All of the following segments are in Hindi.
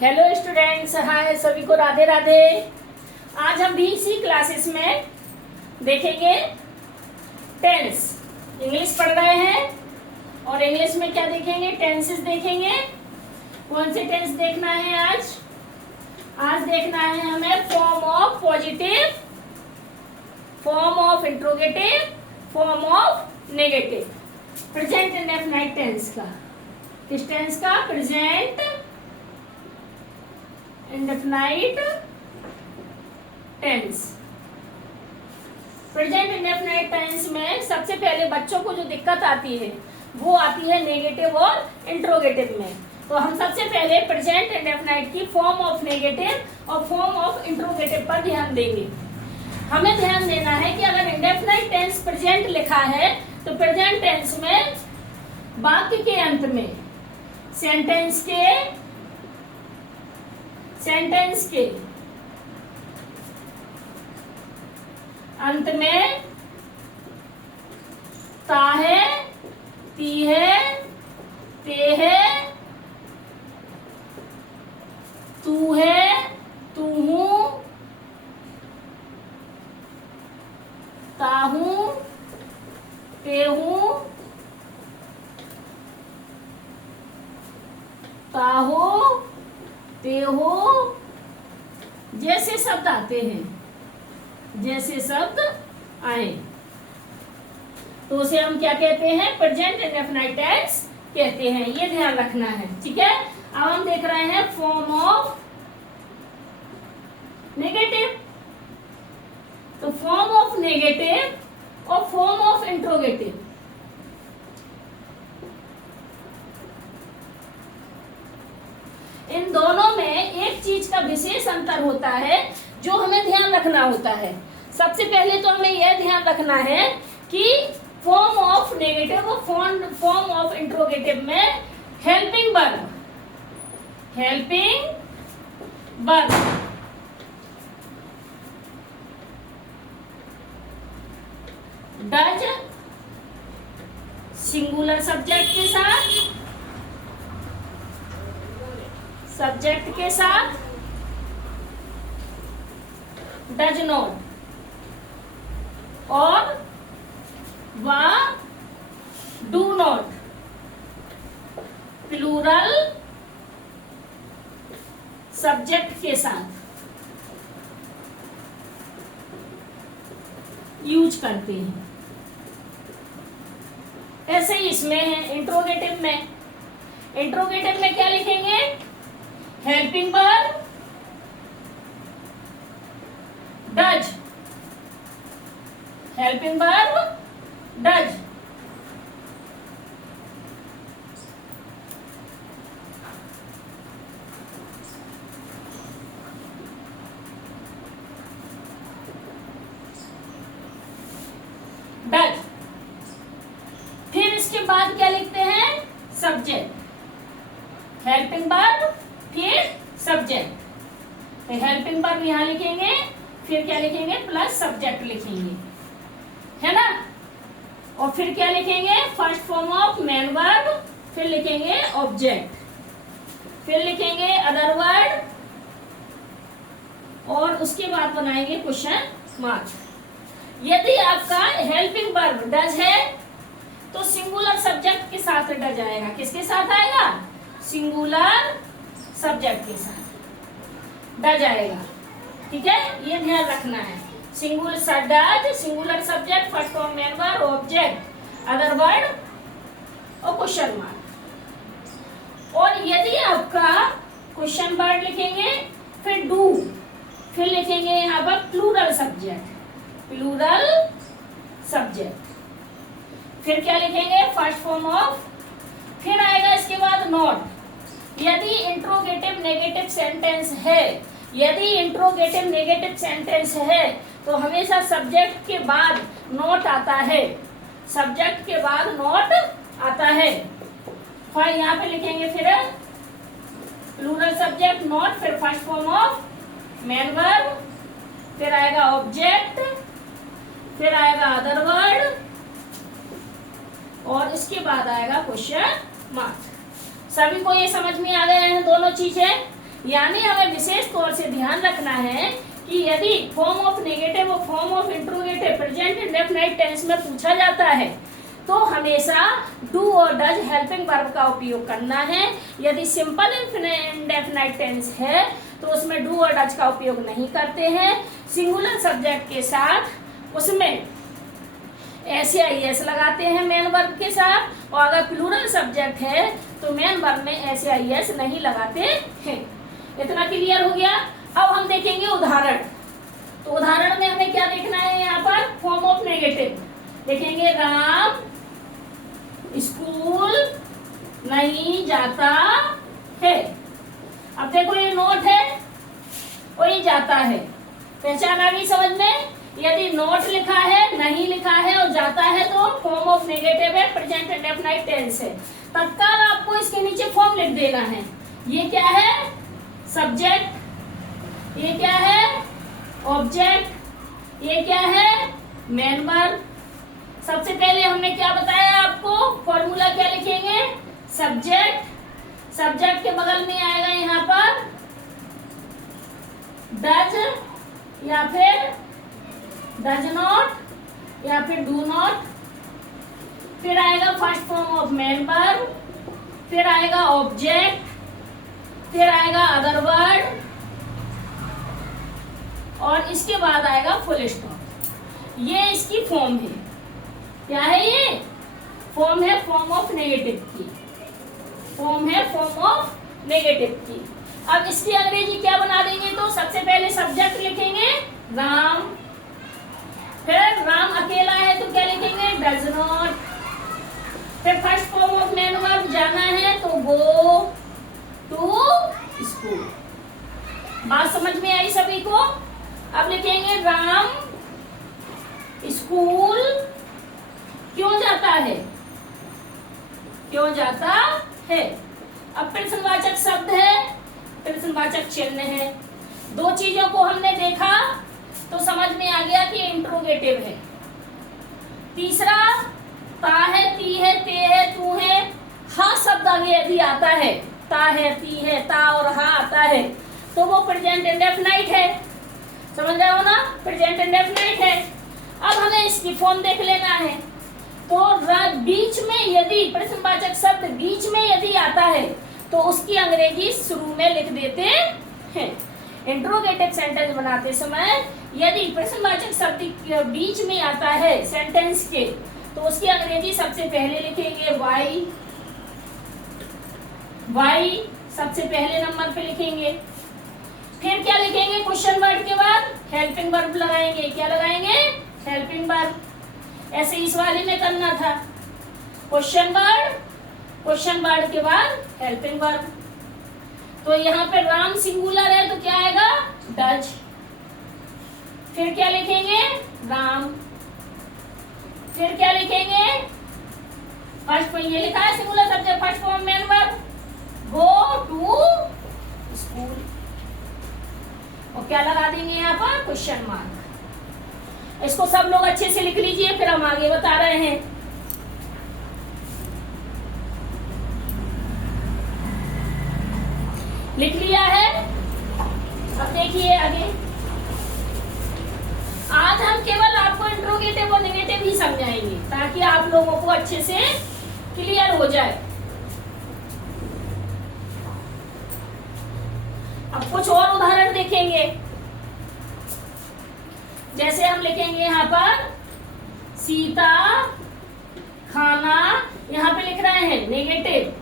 हेलो स्टूडेंट्स, हाय सभी को राधे राधे। आज हम बीसी क्लासेस में देखेंगे टेंस। इंग्लिश पढ़ रहे हैं और इंग्लिश में क्या देखेंगे? टेंसेस देखेंगे। कौन से टेंस देखना है आज? आज देखना है हमें form of positive, form of interrogative, form of negative. Present indefinite tense का, किस टेंस का? Present indefinite tense. Present indefinite tense में सबसे पहले बच्चों को जो दिक्कत आती है वो आती है नेगेटिव और इंट्रोगेटिव में। तो हम सबसे पहले प्रेजेंट इंडेफिनाइट की फॉर्म ऑफ नेगेटिव और फॉर्म ऑफ इंट्रोगेटिव पर ध्यान देंगे। हमें ध्यान देना है कि अगर इंडेफिनाइट टेंस प्रेजेंट लिखा है तो प्रेजेंट टेंस में वाक्य के अंत में सेंटेंस के अंत में ता है, ती है, ते है, तू है, तू हूं, ता हूं, ते हूं, ता हो, ते हो, जैसे शब्द आते हैं, जैसे शब्द आए तो उसे हम क्या कहते हैं? प्रेजेंट इंडेफिनाइट टेंस कहते हैं। ये ध्यान रखना है, ठीक है। अब हम देख रहे हैं फॉर्म ऑफ नेगेटिव। तो फॉर्म ऑफ नेगेटिव और फॉर्म ऑफ इंट्रोगेटिव, इन दोनों में एक चीज का विशेष अंतर होता है जो हमें ध्यान रखना होता है। सबसे पहले तो हमें यह ध्यान रखना है कि फॉर्म ऑफ नेगेटिव और फॉर्म ऑफ इंट्रोगेटिव में helping verb does singular subject के साथ डज नॉट और व डू नॉट प्लूरल सब्जेक्ट के साथ यूज करते हैं। ऐसे ही इसमें है इंट्रोगेटिव में क्या लिखेंगे? Helping verb does, helping verb does, does. फिर इसके बाद क्या लिखते हैं? सब्जेक्ट, हेल्पिंग वर्ब फिर सब्जेक्ट। तो हेल्पिंग वर्ब यहां लिखेंगे, फिर क्या लिखेंगे? प्लस सब्जेक्ट लिखेंगे, है ना। और फिर क्या लिखेंगे? First form of main verb, फिर लिखेंगे ऑब्जेक्ट, फिर लिखेंगे अदर वर्ड और उसके बाद बनाएंगे क्वेश्चन मार्क। यदि आपका हेल्पिंग वर्ब डज है तो सिंगुलर सब्जेक्ट के साथ डज आएगा। किसके साथ आएगा? सिंगुलर सब्जेक्ट के साथ डज आएगा, ठीक है। ये ध्यान रखना है। Singular subject, first form main verb, object, other word और क्वेश्चन मार्क। और यदि आपका क्वेश्चन वर्ड लिखेंगे, फिर डू, फिर लिखेंगे यहाँ पर प्लूरल सब्जेक्ट, फिर क्या लिखेंगे? फर्स्ट फॉर्म ऑफ, फिर आएगा इसके बाद नॉट। यदि इंट्रोगेटिव नेगेटिव सेंटेंस है तो हमेशा सब्जेक्ट के बाद नॉट आता है, फिर यहाँ पे लिखेंगे फिर प्लूरल सब्जेक्ट नॉट, फिर first form of main verb, फिर आएगा ऑब्जेक्ट, फिर आएगा अदर वर्ड और इसके बाद आएगा क्वेश्चन मार्क। सभी को ये समझ में आ गए हैं दोनों चीजें। यानी हमें विशेष तौर से ध्यान रखना है कि यदि फॉर्म ऑफ नेगेटिव और form of interrogative present indefinite tense में पूछा जाता है तो हमेशा डू और डज हेल्पिंग वर्ब का उपयोग करना है। यदि सिंपल इंडेफिनाइट टेंस है तो उसमें डू और डज का उपयोग नहीं करते हैं। सिंगुलर सब्जेक्ट के साथ उसमें एस लगाते हैं मेन वर्ब के साथ, और अगर प्लूरल सब्जेक्ट है तो मेन वर्ब में एस नहीं लगाते हैं। इतना क्लियर हो गया। अब हम देखेंगे उदाहरण। तो उदाहरण में हमें क्या देखना है, यहाँ पर फॉर्म ऑफ नेगेटिव देखेंगे, राम स्कूल नहीं जाता है। अब देखो ये नोट है और ये जाता है, पहचान आ गई समझ में। यदि नोट लिखा है, नहीं लिखा है और जाता है तो फॉर्म ऑफ नेगेटिव है, प्रेजेंट इंडेफिनाइट टेंस है। तत्काल आपको इसके नीचे फॉर्म लिख देना है। ये क्या है, सब्जेक्ट, ये क्या है, ऑब्जेक्ट, ये क्या है, मेन वर्ब। सबसे पहले हमने क्या बताया आपको, फॉर्मूला क्या लिखेंगे, सब्जेक्ट, सब्जेक्ट के बगल में आएगा यहाँ पर डज या फिर डज नॉट या फिर डू नॉट, फिर आएगा first form of main verb, फिर आएगा ऑब्जेक्ट, फिर आएगा अदर वर्ड और इसके बाद आएगा फुल स्टॉप। ये इसकी फॉर्म है। क्या है ये, फॉर्म है फॉर्म ऑफ नेगेटिव की, फॉर्म है फॉर्म ऑफ नेगेटिव की। अब इसकी अंग्रेजी क्या बना देंगे, तो सबसे पहले सब्जेक्ट लिखेंगे राम, फिर राम अकेला है तो क्या लिखेंगे, डज नॉट, फिर first form of main verb जाना है तो गो टू स्कूल। बात समझ में आई सभी को। अब लिखेंगे राम स्कूल क्यों जाता है, क्यों जाता है। अब प्रश्नवाचक शब्द है, प्रश्नवाचक चिन्ह है। दो चीजों को हमने देखा तो समझ में आ गया कि इंट्रोगेटिव है। तीसरा ता है, ती है, ते है, तू है, हा शब्द आगे यदि आता है, ता है, ती है, ता और हा आता है तो वो प्रेजेंट इंडेफिनाइट है। समझ रहे हो ना, प्रेजेंट इंडेफिनाइट है। अब हमें इसकी फॉर्म देख लेना है। तो बीच में यदि प्रश्नवाचक शब्द बीच में यदि आता है तो उसकी अंग्रेजी शुरू में लिख देते हैं। इंट्रोगेटिव सेंटेंस बनाते समय यदि प्रश्नवाचक शब्द बीच में आता है सेंटेंस के तो उसकी अंग्रेजी सबसे पहले लिखेंगे वाई, वाई सबसे पहले नंबर पे लिखेंगे। फिर क्या लिखेंगे, क्वेश्चन वर्ड के बाद हेल्पिंग वर्ब लगाएंगे। क्या लगाएंगे, हेल्पिंग वर्ब। ऐसे इस वाले में करना था, क्वेश्चन वर्ड, क्वेश्चन वर्ड के बाद हेल्पिंग वर्ब। तो यहाँ पे राम सिंगुलर है तो क्या आएगा, डज। फिर क्या लिखेंगे, राम, फिर क्या लिखेंगे, फर्स्ट में ये लिखा है singular subject, first form main verb, go to school. और क्या लगा देंगे यहाँ पर, क्वेश्चन मार्क। इसको सब लोग अच्छे से लिख लीजिए, फिर हम आगे बता रहे हैं। लिख लिया है। अब देखिए आगे। आज हम केवल आपको इंट्रोगेटिव और नेगेटिव ही समझाएंगे ताकि आप लोगों को अच्छे से क्लियर हो जाए। अब कुछ और उदाहरण देखेंगे। जैसे हम लिखेंगे यहाँ पर सीता खाना, यहाँ पे लिख रहे हैं नेगेटिव,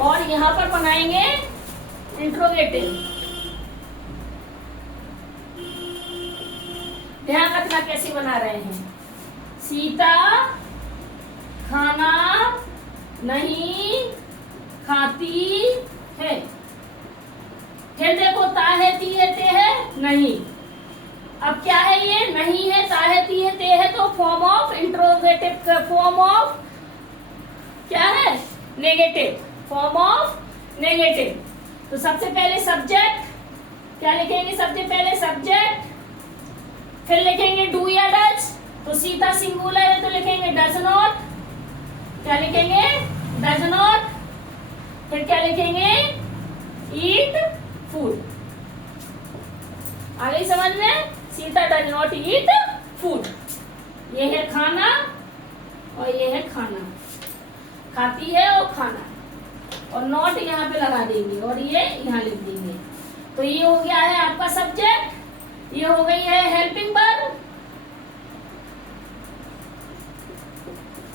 और यहाँ पर बनाएंगे इंट्रोगेटिव। ध्यान रखना कैसे बना रहे हैं। सीता खाना नहीं खाती है। फिर देखो ता है, ती है, ते है, नहीं। अब क्या है, ये नहीं है, ता है, ती है, ते है, तो form of interrogative, form of क्या है, नेगेटिव, फॉर्म ऑफ नेगेटिव। तो सबसे पहले सब्जेक्ट, क्या लिखेंगे, सबसे पहले सब्जेक्ट, फिर लिखेंगे डू या डज। तो सीता सिंगुलर है तो लिखेंगे डज नॉट। क्या लिखेंगे, डज नॉट। फिर क्या क्या लिखेंगे? Eat food. आ गई समझ में? Sita does not eat food. ये है खाना और ये है खाना, खाती है और खाना, और नॉट यहाँ पे लगा देंगे और ये यहाँ लिख देंगे। तो ये हो गया है आपका सब्जेक्ट, ये हो गई है हेल्पिंग वर्ब,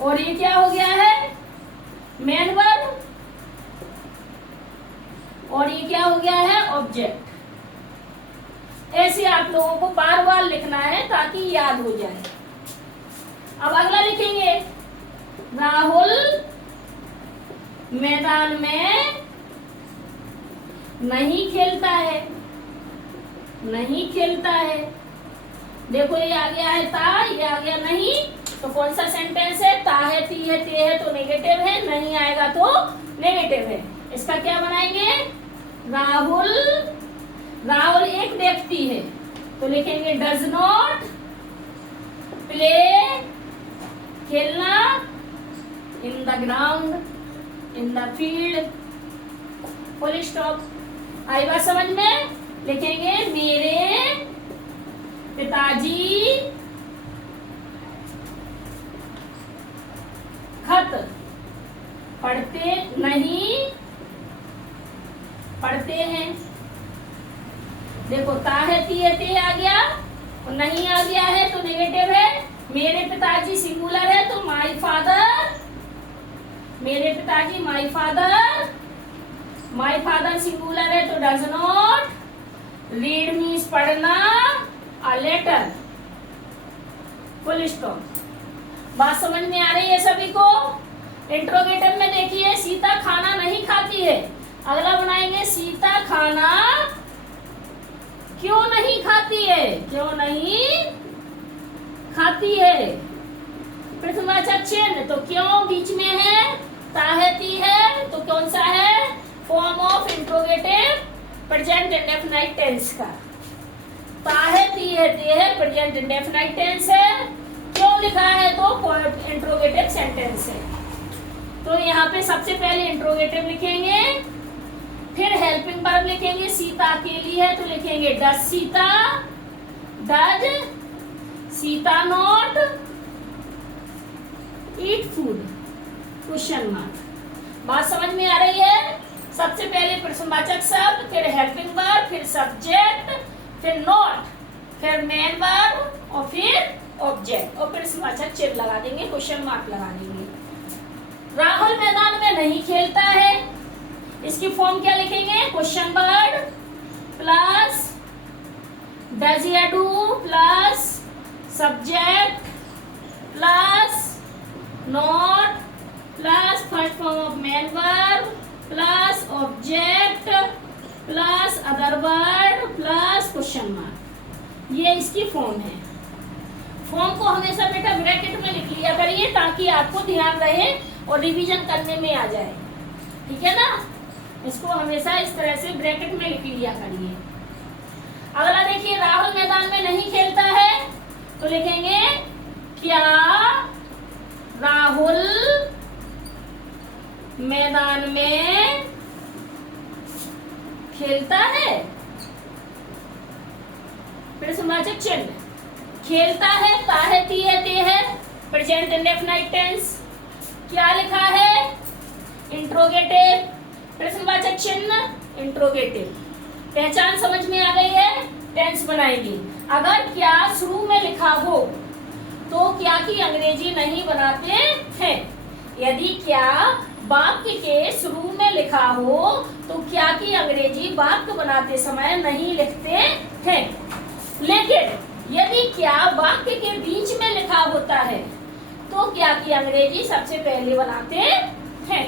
और ये क्या हो गया है? मेन वर्ब, और ये क्या हो गया है? ऑब्जेक्ट। ऐसे आप लोगों को बार बार लिखना है ताकि याद हो जाए। अब अगला लिखेंगे, राहुल मैदान में नहीं खेलता है। नहीं खेलता है, देखो ये आ गया है ता, ये आ गया नहीं, तो कौन सा सेंटेंस है? ता है, ती है, ते है, तो नेगेटिव है, नहीं आएगा तो नेगेटिव है। इसका क्या बनाएंगे? राहुल, राहुल एक व्यक्ति है, तो लिखेंगे डज नॉट प्ले, खेलना, in the ground, in the field, full stop. आई बात समझ में? लिखेंगे मेरे पिताजी खत पढ़ते नहीं, पढ़ते हैं। देखो ता है, ती है, ते आ गया और नहीं आ गया है तो नेगेटिव है। मेरे पिताजी सिंगुलर है तो माय फादर, मेरे पिताजी my father, my father singular है तो डज नॉट रीड मीन्स पढ़ना, अ लेटर, फुल स्टॉप। बात समझ में आ रही है सभी को? इंट्रोगेटिव में देखिए, सीता खाना नहीं खाती है। अगला बनाएंगे, सीता खाना क्यों नहीं खाती है? क्यों नहीं खाती है? प्रथमवाचक चिन्ह, तो क्यों बीच में है, ता है, ती है, तो कौन सा है? Form of interrogative present indefinite tense का। ता है, ती है, ते है, प्रेजेंट इंडेफिनाइट टेंस है। क्यों लिखा है? तो इंट्रोगेटिव सेंटेंस है। तो यहाँ पे सबसे पहले इंट्रोगेटिव लिखेंगे, फिर हेल्पिंग वर्ब लिखेंगे। सीता अकेली है तो लिखेंगे does Sita, does Sita not eat food, question mark. बात समझ में आ रही है? सबसे पहले प्रश्नवाचक शब्द, फिर हेल्पिंग वर्ब, फिर सब्जेक्ट, फिर नॉट, फिर मेन वर्ब और फिर ऑब्जेक्ट, और प्रश्नवाचक चिन्ह लगा देंगे, क्वेश्चन मार्क लगा देंगे। राहुल मैदान में नहीं खेलता है, इसकी फॉर्म क्या लिखेंगे? क्वेश्चन वर्ड प्लस डज या do plus subject plus not plus first form of main verb plus object plus other word plus question mark. ये इसकी फॉर्म है। फॉर्म को हमेशा बेटा ब्रैकेट में लिख लिया करिए ताकि आपको ध्यान रहे और रिवीजन करने में आ जाए, ठीक है ना? इसको हमेशा इस तरह से ब्रैकेट में लिख लिया करिए। अगला देखिए, राहुल मैदान में नहीं खेलता है तो लिखेंगे क्या राहुल मैदान में खेलता है? प्रश्नवाचक चिन्ह, खेलता है, ता है, ती है, ते है, प्रेजेंट इंडेफिनाइट टेंस। क्या लिखा है? इंट्रोगेटिव, प्रश्नवाचक चिन्ह इंट्रोगेटिव। पहचान समझ में आ गई है? टेंस बनाएंगे। अगर क्या शुरू में लिखा हो तो क्या की अंग्रेजी नहीं बनाते हैं। यदि क्या वाक्य के शुरू में लिखा हो तो क्या की अंग्रेजी वाक्य बनाते समय नहीं लिखते हैं। लेकिन यदि क्या वाक्य के बीच में लिखा होता है तो क्या की अंग्रेजी सबसे पहले बनाते हैं।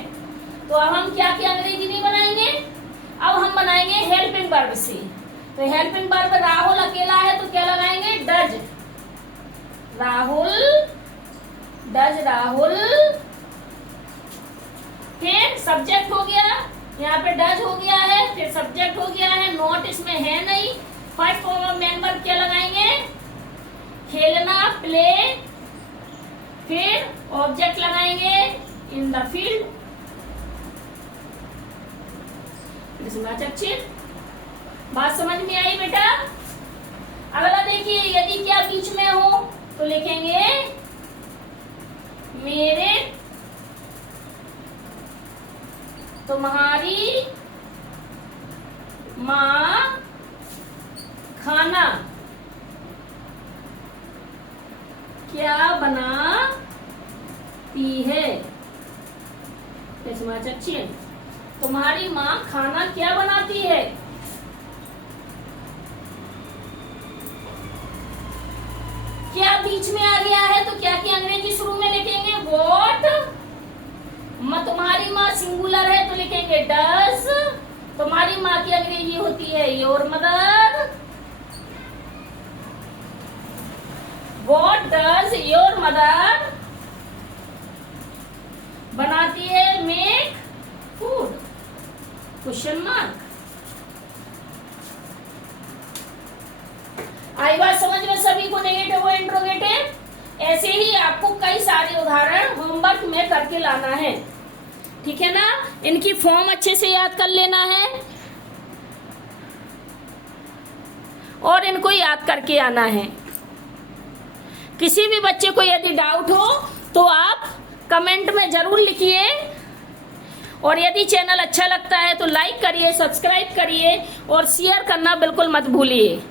तो अब हम क्या की अंग्रेजी नहीं बनाएंगे, अब हम बनाएंगे हेल्पिंग वर्ब से। तो हेल्पिंग वर्ब, राहुल अकेला है तो क्या लगाएंगे? Does Rahul, does Rahul. फिर सब्जेक्ट हो गया, यहाँ पे डज हो गया है, फिर सब्जेक्ट हो गया है, नॉट इसमें है नहीं। First form of main verb क्या लगाएंगे? खेलना, प्ले। फिर ऑब्जेक्ट लगाएंगे इन द फील्ड, प्रश्नवाचक चिन्ह। बात समझ में आई बेटा? अगला देखिए, यदि क्या बीच में हो तो लिखेंगे मेरे, तुम्हारी माँ खाना क्या बनाती है। प्रश्नवाचक चिन्ह। तुम्हारी माँ खाना क्या बनाती है। क्या बीच में आ गया है तो क्या की अंग्रेजी शुरू में लिखेंगे व्हाट। तुम्हारी माँ सिंगुलर है तो लिखेंगे डज। तुम्हारी माँ की अंग्रेजी होती है your mother. What does your mother बनाती है मेक फूड, क्वेश्चन मार्क। आई बात समझ में सभी को नेगेटिव और इंट्रोगेटिव। ऐसे ही आपको कई सारे उदाहरण होमवर्क में करके लाना है, ठीक है ना। इनकी फॉर्म अच्छे से याद कर लेना है और इनको याद करके आना है। किसी भी बच्चे को यदि डाउट हो तो आप कमेंट में जरूर लिखिए, और यदि चैनल अच्छा लगता है तो लाइक करिए, सब्सक्राइब करिए और शेयर करना बिल्कुल मत भूलिए।